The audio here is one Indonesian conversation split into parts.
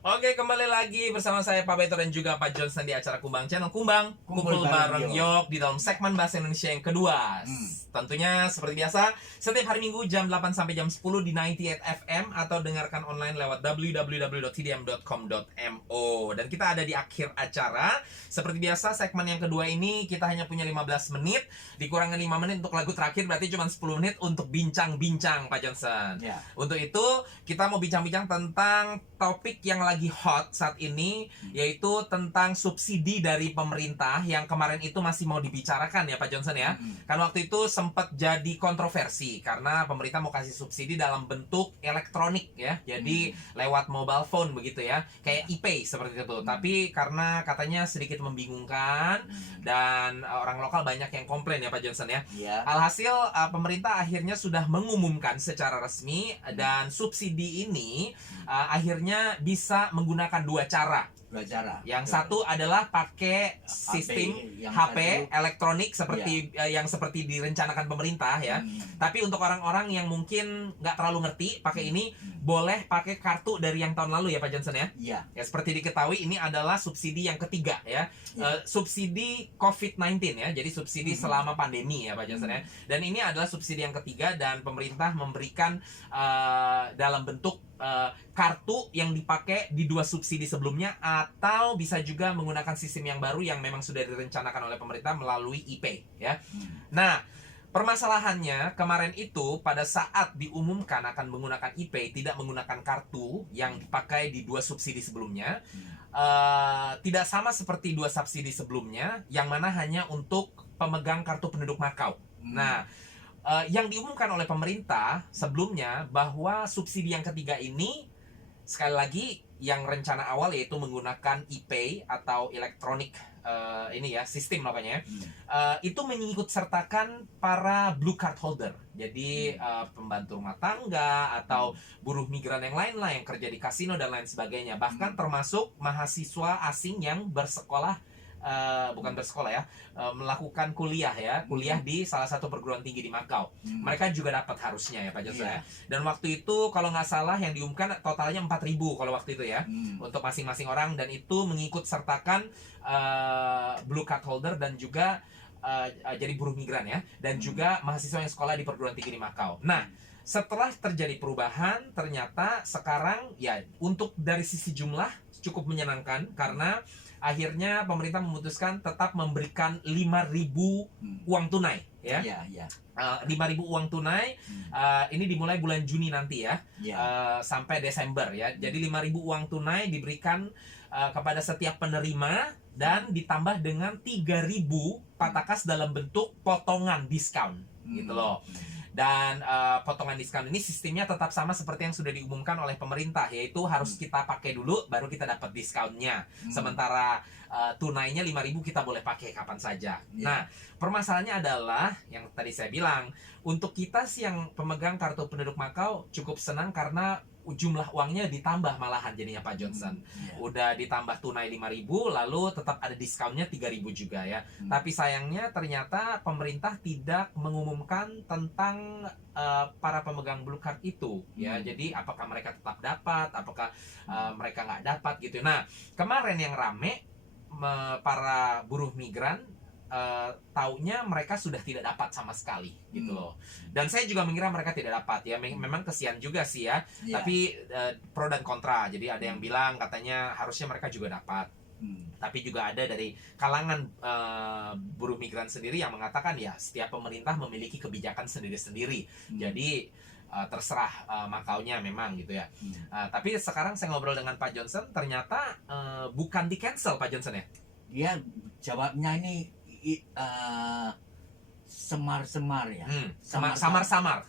Oke, kembali lagi bersama saya Pak Beto dan juga Pak Johnson di acara Kumbang Channel Kumbang Kumpul Bareng Yok di dalam segmen Bahasa Indonesia yang kedua. Tentunya seperti biasa, setiap hari Minggu jam 8 sampai jam 10 di 98 FM atau dengarkan online lewat www.tdm.com.mo. Dan kita ada di akhir acara. Seperti biasa, segmen yang kedua ini kita hanya punya 15 menit, dikurangkan 5 menit untuk lagu terakhir, berarti cuma 10 menit untuk bincang-bincang, Pak Johnson. Ya. Untuk itu, kita mau bincang-bincang tentang topik yang lagi hot saat ini, yaitu tentang subsidi dari pemerintah yang kemarin itu masih mau dibicarakan ya Pak Johnson ya. Kan waktu itu sempat jadi kontroversi karena pemerintah mau kasih subsidi dalam bentuk elektronik ya. Jadi lewat mobile phone begitu ya. Kayak e-pay seperti itu. Tapi karena katanya sedikit membingungkan dan orang lokal banyak yang komplain ya Pak Johnson ya. Ya. Alhasil pemerintah akhirnya sudah mengumumkan secara resmi dan subsidi ini akhirnya bisa menggunakan dua cara. Yang satu adalah pakai sistem HP elektronik seperti yang seperti direncanakan pemerintah ya. Tapi untuk orang-orang yang mungkin nggak terlalu ngerti pakai ini, boleh pakai kartu dari yang tahun lalu ya Pak Johnson ya. Iya. Ya seperti diketahui ini adalah subsidi yang ketiga ya. Subsidi COVID-19 ya. Jadi subsidi selama pandemi ya Pak Johnson ya. Dan ini adalah subsidi yang ketiga dan pemerintah memberikan dalam bentuk kartu yang dipakai di dua subsidi sebelumnya, atau bisa juga menggunakan sistem yang baru yang memang sudah direncanakan oleh pemerintah melalui e-pay ya. Nah, permasalahannya kemarin itu pada saat diumumkan akan menggunakan e-pay, tidak menggunakan kartu yang dipakai di dua subsidi sebelumnya, tidak sama seperti dua subsidi sebelumnya yang mana hanya untuk pemegang kartu penduduk Makau. Nah, yang diumumkan oleh pemerintah sebelumnya bahwa subsidi yang ketiga ini, sekali lagi yang rencana awal yaitu menggunakan e-pay atau elektronik ini ya, sistem makanya itu mengikut sertakan para blue card holder. Jadi pembantu rumah tangga atau buruh migran yang lain lah yang kerja di kasino dan lain sebagainya. Bahkan termasuk mahasiswa asing yang bersekolah bukan bersekolah ya, melakukan kuliah di salah satu perguruan tinggi di Makau. Mereka juga dapat harusnya ya Pak Johnson ya. Dan waktu itu kalau nggak salah yang diumumkan totalnya 4.000 kalau waktu itu ya, untuk masing-masing orang, dan itu mengikut sertakan blue card holder dan juga jadi buruh migran ya, dan juga mahasiswa yang sekolah di perguruan tinggi di Makau. Nah, setelah terjadi perubahan, ternyata sekarang ya untuk dari sisi jumlah cukup menyenangkan karena akhirnya pemerintah memutuskan tetap memberikan 5.000 uang tunai ya. 5.000 uang tunai. Ini dimulai bulan Juni nanti ya. Sampai Desember ya. Jadi 5.000 uang tunai diberikan kepada setiap penerima dan ditambah dengan 3.000 patakas dalam bentuk potongan diskon gitu loh. Dan potongan diskon ini sistemnya tetap sama seperti yang sudah diumumkan oleh pemerintah, yaitu harus kita pakai dulu baru kita dapat diskonnya. Sementara tunainya 5.000 kita boleh pakai kapan saja. Nah, permasalahannya adalah yang tadi saya bilang, untuk kita sih yang pemegang kartu penduduk Makau cukup senang karena jumlah uangnya ditambah malahan jadinya Pak Johnson. Udah ditambah tunai 5.000 lalu tetap ada diskonnya 3.000 juga ya. Tapi sayangnya ternyata pemerintah tidak mengumumkan tentang para pemegang blue card itu ya. Jadi apakah mereka tetap dapat, apakah mereka nggak dapat gitu. Nah, kemarin yang rame para buruh migran taunya mereka sudah tidak dapat sama sekali gitu loh. Dan saya juga mengira mereka tidak dapat ya. Memang kesian juga sih ya. Tapi pro dan kontra. Jadi ada yang bilang katanya harusnya mereka juga dapat. Tapi juga ada dari kalangan buruh migran sendiri yang mengatakan ya setiap pemerintah memiliki kebijakan sendiri-sendiri. Jadi terserah Makaunya memang gitu ya. Tapi sekarang saya ngobrol dengan Pak Johnson, ternyata bukan di cancel Pak Johnson ya. Dia jawabnya ini semar-semar ya. Samar-samar.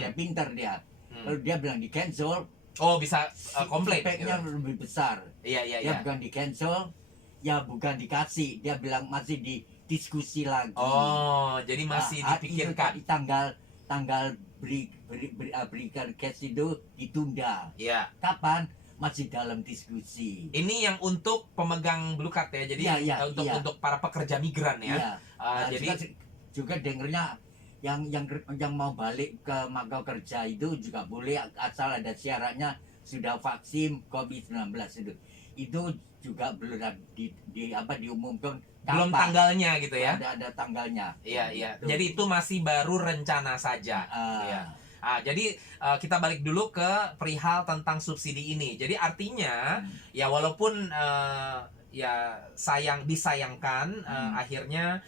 Dia pintar dia. Lalu dia bilang di cancel. Oh, bisa komplain. Efeknya lebih besar. Iya. Dia bukan di cancel, ya bukan dikasih. Dia bilang masih didiskusi lagi. Oh, jadi masih dipikirkan. Tanggal berikan cash itu ditunda. Iya. Kapan? Masih dalam diskusi. Ini yang untuk pemegang blue card ya. Jadi untuk para pekerja migran ya. Jadi juga dengernya yang mau balik ke Makau kerja itu juga boleh asal ada syaratnya sudah vaksin COVID-19 itu juga belum diumumkan Belum kapan. tanggalnya gitu ya. Ada tanggalnya. Iya, iya. Gitu. Jadi itu masih baru rencana saja. Ah, Iya. Jadi kita balik dulu ke perihal tentang subsidi ini. Jadi artinya ya walaupun ya disayangkan akhirnya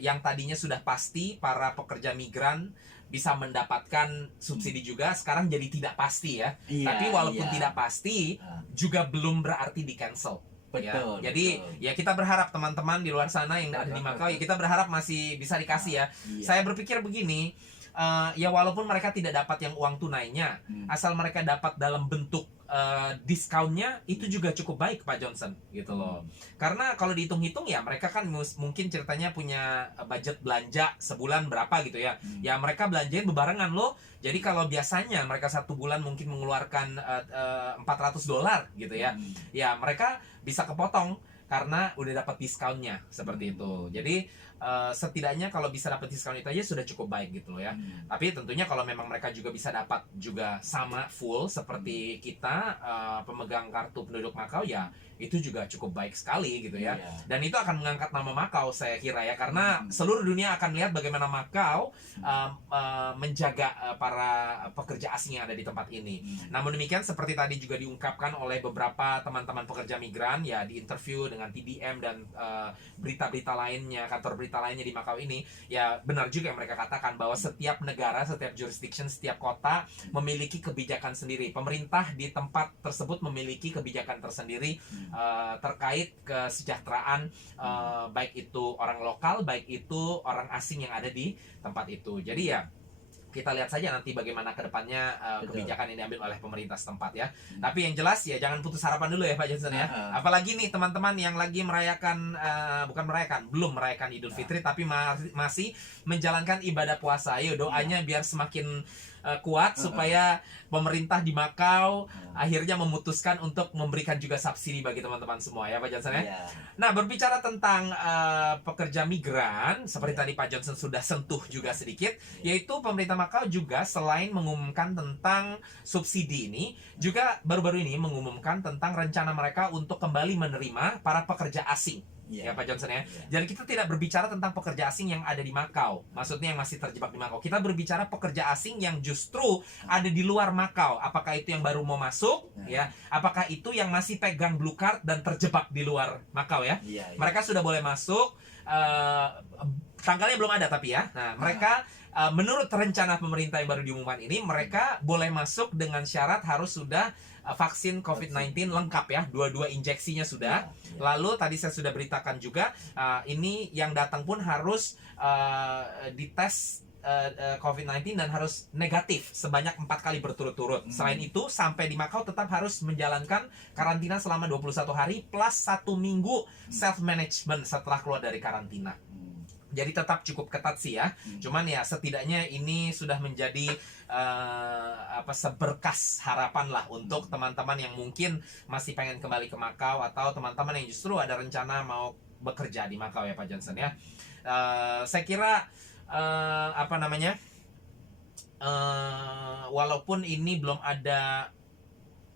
yang tadinya sudah pasti para pekerja migran bisa mendapatkan subsidi juga, sekarang jadi tidak pasti ya. iya, Tapi walaupun iya. tidak pasti Ah, juga belum berarti di cancel. betul. Ya. Jadi betul. ya kita berharap teman-teman di luar sana yang ada di Makau ya kita berharap masih bisa dikasih ya. Iya. Saya berpikir begini, ya walaupun mereka tidak dapat yang uang tunainya, asal mereka dapat dalam bentuk diskonnya itu juga cukup baik Pak Johnson gitu loh. Karena kalau dihitung-hitung ya mereka kan mungkin ceritanya punya budget belanja sebulan berapa gitu ya. Ya mereka belanjain bebarengan loh. Jadi kalau biasanya mereka satu bulan mungkin mengeluarkan $400 gitu ya. Ya mereka bisa kepotong karena udah dapat diskonnya seperti itu. Jadi setidaknya kalau bisa dapat diskon itu aja sudah cukup baik gitu loh ya. Tapi tentunya kalau memang mereka juga bisa dapat juga sama full seperti kita pemegang kartu penduduk Makau ya itu juga cukup baik sekali gitu ya. Iya. Dan itu akan mengangkat nama Makau saya kira ya karena seluruh dunia akan lihat bagaimana Makau menjaga para pekerja asing yang ada di tempat ini. Namun demikian seperti tadi juga diungkapkan oleh beberapa teman-teman pekerja migran ya di interview dengan TDM dan berita-berita lainnya, kantor berita lainnya di Makau ini, ya benar juga yang mereka katakan bahwa setiap negara, setiap jurisdiction, setiap kota memiliki kebijakan sendiri. Pemerintah di tempat tersebut memiliki kebijakan tersendiri terkait kesejahteraan baik itu orang lokal, baik itu orang asing yang ada di tempat itu. Jadi ya kita lihat saja nanti bagaimana kedepannya kebijakan yang diambil oleh pemerintah setempat ya. Tapi yang jelas ya jangan putus harapan dulu ya Pak Johnson ya. Apalagi nih teman-teman yang lagi merayakan belum merayakan Idul Fitri tapi masih menjalankan ibadah puasa. Ayo doanya biar semakin kuat supaya pemerintah di Makau akhirnya memutuskan untuk memberikan juga subsidi bagi teman-teman semua ya Pak Johnson ya. Iya. Nah, berbicara tentang pekerja migran, seperti tadi Pak Johnson sudah sentuh juga sedikit, yaitu pemerintah Makau juga selain mengumumkan tentang subsidi ini, juga baru-baru ini mengumumkan tentang rencana mereka untuk kembali menerima para pekerja asing. Iya. Ya Pak Johnson ya. Iya. Jadi kita tidak berbicara tentang pekerja asing yang ada di Makau, maksudnya yang masih terjebak di Makau. Kita berbicara pekerja asing yang justru ada di luar Makau. Apakah itu yang baru mau masuk, ya? Apakah itu yang masih pegang blue card dan terjebak di luar Makau ya? Iya, iya. Mereka sudah boleh masuk. Tanggalnya belum ada tapi ya. Nah mereka menurut rencana pemerintah yang baru diumumkan ini, mereka boleh masuk dengan syarat harus sudah vaksin COVID-19 lengkap ya, dua-dua injeksinya sudah. Lalu tadi saya sudah beritakan juga ini yang datang pun harus dites COVID-19 dan harus negatif sebanyak 4 kali berturut-turut. Selain itu sampai di Makau tetap harus menjalankan karantina selama 21 hari plus 1 minggu self management setelah keluar dari karantina. Jadi tetap cukup ketat sih ya. Cuman ya setidaknya ini sudah menjadi seberkas harapan lah untuk teman-teman yang mungkin masih pengen kembali ke Makau atau teman-teman yang justru ada rencana mau bekerja di Makau ya Pak Johnson ya. Saya kira walaupun ini belum ada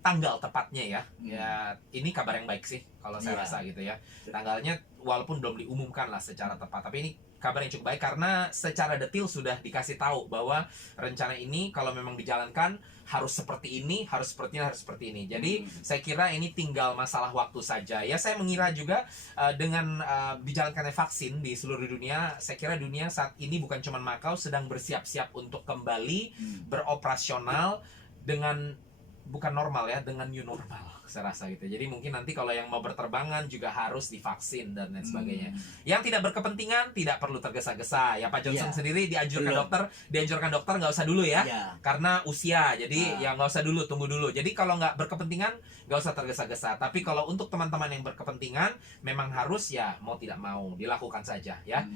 tanggal tepatnya ya, ya ini kabar yang baik sih kalau saya rasa gitu ya. Tanggalnya walaupun belum diumumkan lah secara tepat, tapi ini kabar yang cukup baik karena secara detail sudah dikasih tahu bahwa rencana ini kalau memang dijalankan harus seperti ini, harus seperti ini, harus seperti ini. Jadi saya kira ini tinggal masalah waktu saja. Ya saya mengira juga dengan dijalankannya vaksin di seluruh dunia, saya kira dunia saat ini bukan cuma Makau sedang bersiap-siap untuk kembali beroperasional dengan bukan normal ya, dengan new normal saya rasa gitu. Jadi mungkin nanti kalau yang mau berterbangan juga harus divaksin dan lain sebagainya. Yang tidak berkepentingan tidak perlu tergesa-gesa ya Pak Johnson sendiri dianjurkan dokter nggak usah dulu ya, karena usia. Jadi ya nggak usah dulu, tunggu dulu. Jadi kalau nggak berkepentingan nggak usah tergesa-gesa. Tapi kalau untuk teman-teman yang berkepentingan memang harus ya mau tidak mau dilakukan saja ya.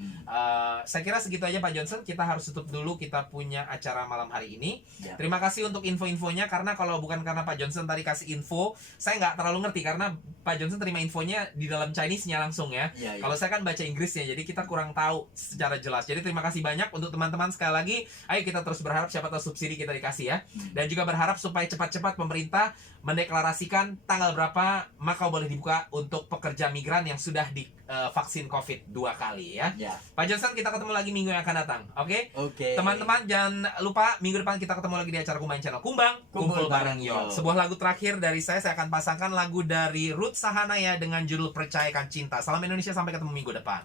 Saya kira segitu aja Pak Johnson. Kita harus tutup dulu, kita punya acara malam hari ini. Terima kasih untuk info-infonya karena kalau bukan bukan karena Pak Johnson tadi kasih info. Saya nggak terlalu ngerti karena Pak Johnson terima infonya di dalam Chinese-nya langsung ya. Iya, iya. Kalau saya kan baca Inggrisnya, jadi kita kurang tahu secara jelas. Jadi terima kasih banyak untuk teman-teman sekali lagi. Ayo kita terus berharap siapa tahu subsidi kita dikasih ya. Dan juga berharap supaya cepat-cepat pemerintah mendeklarasikan tanggal berapa Makau boleh dibuka untuk pekerja migran yang sudah divaksin COVID 2 kali ya. Ya. Pak Johnson, kita ketemu lagi minggu yang akan datang. Oke? Oke. Teman-teman jangan lupa minggu depan kita ketemu lagi di acara Kumbang Channel Kumbang Kumpul Kumpul Bareng Bareng Yo. Yo. Sebuah lagu terakhir dari saya akan pasangkan lagu dari Ruth Sahanaya dengan judul Percayakan Cinta. Salam Indonesia, sampai ketemu minggu depan.